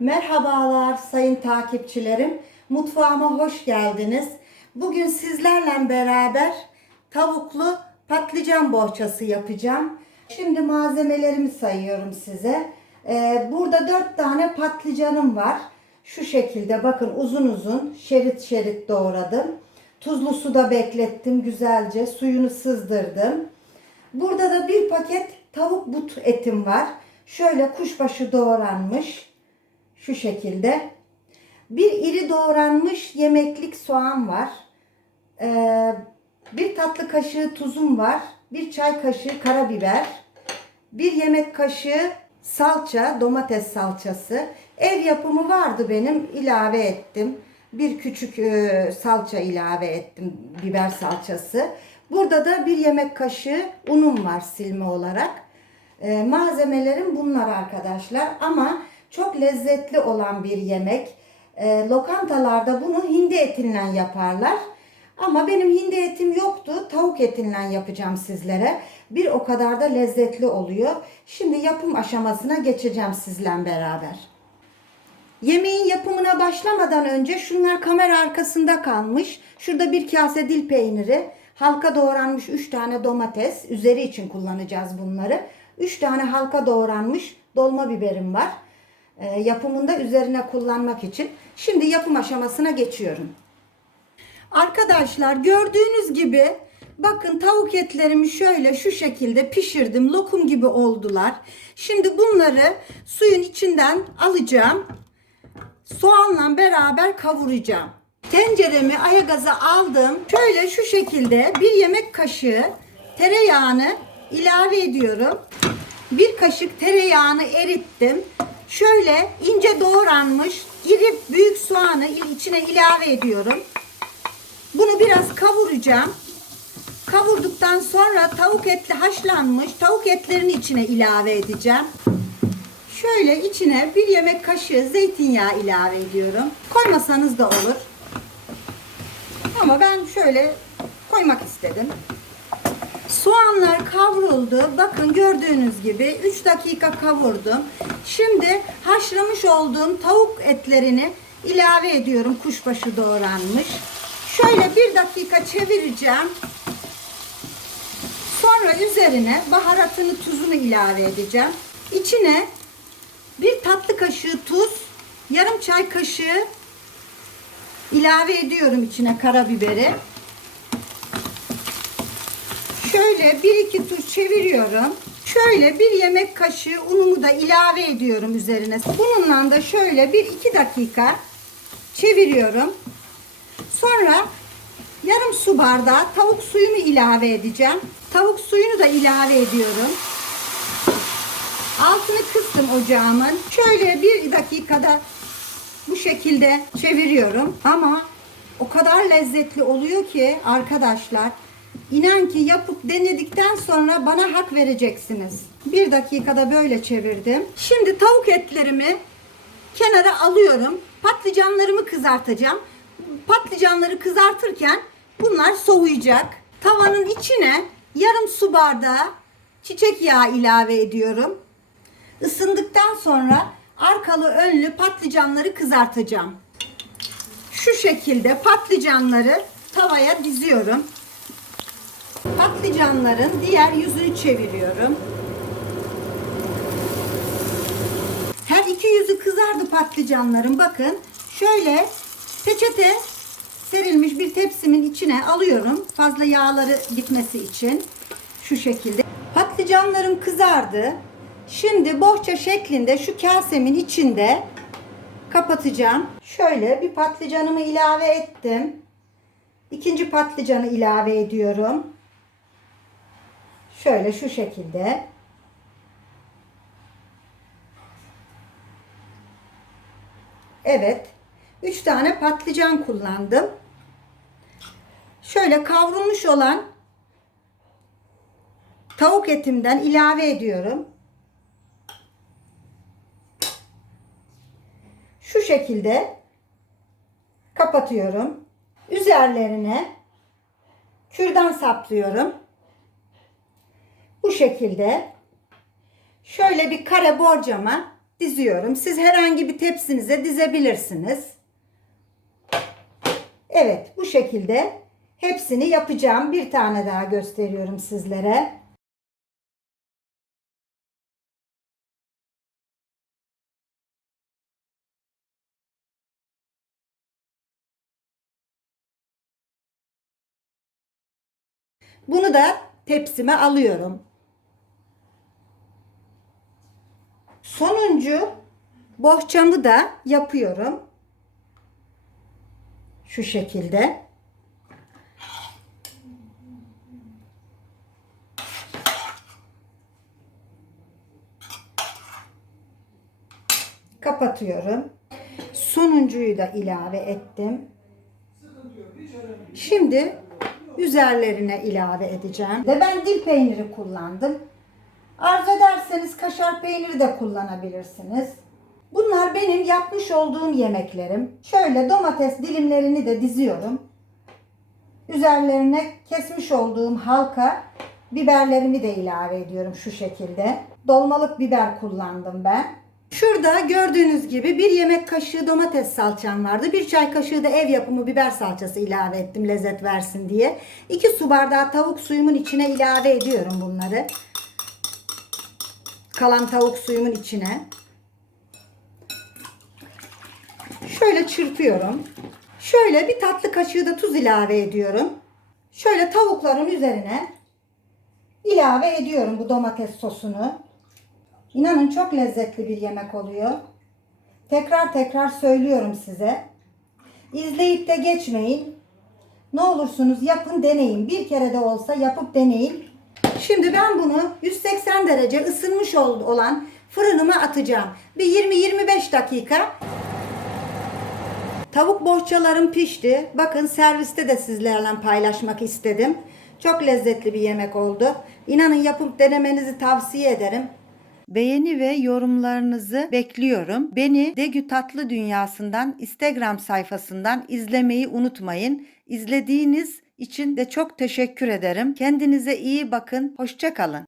Merhabalar sayın takipçilerim. Mutfağıma hoş geldiniz. Bugün sizlerle beraber tavuklu patlıcan bohçası yapacağım. Şimdi malzemelerimi sayıyorum size. Ee, burada dört tane patlıcanım var. Şu şekilde bakın uzun uzun şerit şerit doğradım. Tuzlu suda beklettim güzelce. Suyunu sızdırdım. Burada da bir paket tavuk but etim var. Şöyle kuşbaşı doğranmış. Şu şekilde. Bir iri doğranmış yemeklik soğan var. Ee, bir tatlı kaşığı tuzum var. Bir çay kaşığı karabiber. Bir yemek kaşığı salça, domates salçası. Ev yapımı vardı benim. ilave ettim. Bir küçük e, salça ilave ettim. Biber salçası. Burada da bir yemek kaşığı unum var silme olarak. E, malzemelerim bunlar arkadaşlar ama çok lezzetli olan bir yemek. E, lokantalarda bunu hindi etinden yaparlar. Ama benim hindi etim yoktu. Tavuk etinden yapacağım sizlere. Bir o kadar da lezzetli oluyor. Şimdi yapım aşamasına geçeceğim sizle beraber. Yemeğin yapımına başlamadan önce şunlar kamera arkasında kalmış. Şurada bir kase dil peyniri, halka doğranmış 3 tane domates, üzeri için kullanacağız bunları. 3 tane halka doğranmış dolma biberim var. Ee, yapımında üzerine kullanmak için. Şimdi yapım aşamasına geçiyorum. Arkadaşlar gördüğünüz gibi bakın tavuk etlerimi şöyle şu şekilde pişirdim. Lokum gibi oldular. Şimdi bunları suyun içinden alacağım. Soğanla beraber kavuracağım. Tenceremi ayagaza aldım. Şöyle şu şekilde bir yemek kaşığı tereyağını ilave ediyorum. Bir kaşık tereyağını erittim. Şöyle ince doğranmış iri büyük soğanı içine ilave ediyorum. Bunu biraz kavuracağım. Kavurduktan sonra tavuk etli haşlanmış tavuk etlerini içine ilave edeceğim. Şöyle içine bir yemek kaşığı zeytinyağı ilave ediyorum. Koymasanız da olur. Ama ben şöyle koymak istedim. Soğanlar kavruldu. Bakın gördüğünüz gibi 3 dakika kavurdum. Şimdi haşlamış olduğum tavuk etlerini ilave ediyorum. Kuşbaşı doğranmış. Şöyle bir dakika çevireceğim. Sonra üzerine baharatını, tuzunu ilave edeceğim. İçine bir tatlı kaşığı tuz, yarım çay kaşığı ilave ediyorum içine karabiberi. Şöyle bir iki tur çeviriyorum. Şöyle bir yemek kaşığı unumu da ilave ediyorum üzerine. Bununla da şöyle bir iki dakika çeviriyorum. Sonra yarım su bardağı tavuk suyunu ilave edeceğim. Tavuk suyunu da ilave ediyorum. Altını kıstım ocağımın. Şöyle bir dakikada bu şekilde çeviriyorum. Ama o kadar lezzetli oluyor ki arkadaşlar. İnan ki yapıp denedikten sonra bana hak vereceksiniz. Bir dakikada böyle çevirdim. Şimdi tavuk etlerimi kenara alıyorum. Patlıcanlarımı kızartacağım. Patlıcanları kızartırken bunlar soğuyacak. Tavanın içine yarım su bardağı çiçek yağı ilave ediyorum. Isındıktan sonra arkalı önlü patlıcanları kızartacağım. Şu şekilde patlıcanları tavaya diziyorum. Patlıcanların diğer yüzünü çeviriyorum. Her iki yüzü kızardı patlıcanların. Bakın şöyle peçete serilmiş bir tepsimin içine alıyorum. Fazla yağları gitmesi için. Şu şekilde. Patlıcanlarım kızardı. Şimdi bohça şeklinde şu kasemin içinde kapatacağım. Şöyle bir patlıcanımı ilave ettim. İkinci patlıcanı ilave ediyorum. Şöyle şu şekilde. Evet. 3 tane patlıcan kullandım. Şöyle kavrulmuş olan tavuk etimden ilave ediyorum. Şu şekilde kapatıyorum. Üzerlerine kürdan saplıyorum. Bu şekilde şöyle bir kare borcama diziyorum. Siz herhangi bir tepsinize dizebilirsiniz. Evet bu şekilde hepsini yapacağım. Bir tane daha gösteriyorum sizlere. Bunu da tepsime alıyorum. Sonuncu bohçamı da yapıyorum. Şu şekilde. Kapatıyorum. Sonuncuyu da ilave ettim. Şimdi üzerlerine ilave edeceğim. Ve ben dil peyniri kullandım. Arzu ederseniz kaşar peyniri de kullanabilirsiniz. Bunlar benim yapmış olduğum yemeklerim. Şöyle domates dilimlerini de diziyorum. Üzerlerine kesmiş olduğum halka biberlerimi de ilave ediyorum şu şekilde. Dolmalık biber kullandım ben. Şurada gördüğünüz gibi bir yemek kaşığı domates salçam vardı. Bir çay kaşığı da ev yapımı biber salçası ilave ettim lezzet versin diye. 2 su bardağı tavuk suyumun içine ilave ediyorum bunları. Kalan tavuk suyumun içine. Şöyle çırpıyorum. Şöyle bir tatlı kaşığı da tuz ilave ediyorum. Şöyle tavukların üzerine ilave ediyorum bu domates sosunu. İnanın çok lezzetli bir yemek oluyor. Tekrar tekrar söylüyorum size. İzleyip de geçmeyin. Ne olursunuz yapın deneyin. Bir kere de olsa yapıp deneyin. Şimdi ben bunu 180 derece ısınmış ol- olan fırınıma atacağım. Bir 20-25 dakika Tavuk bohçalarım pişti. Bakın serviste de sizlerle paylaşmak istedim. Çok lezzetli bir yemek oldu. İnanın yapıp denemenizi tavsiye ederim. Beğeni ve yorumlarınızı bekliyorum. Beni Degü Tatlı Dünyası'ndan Instagram sayfasından izlemeyi unutmayın. İzlediğiniz için de çok teşekkür ederim. Kendinize iyi bakın. Hoşça kalın.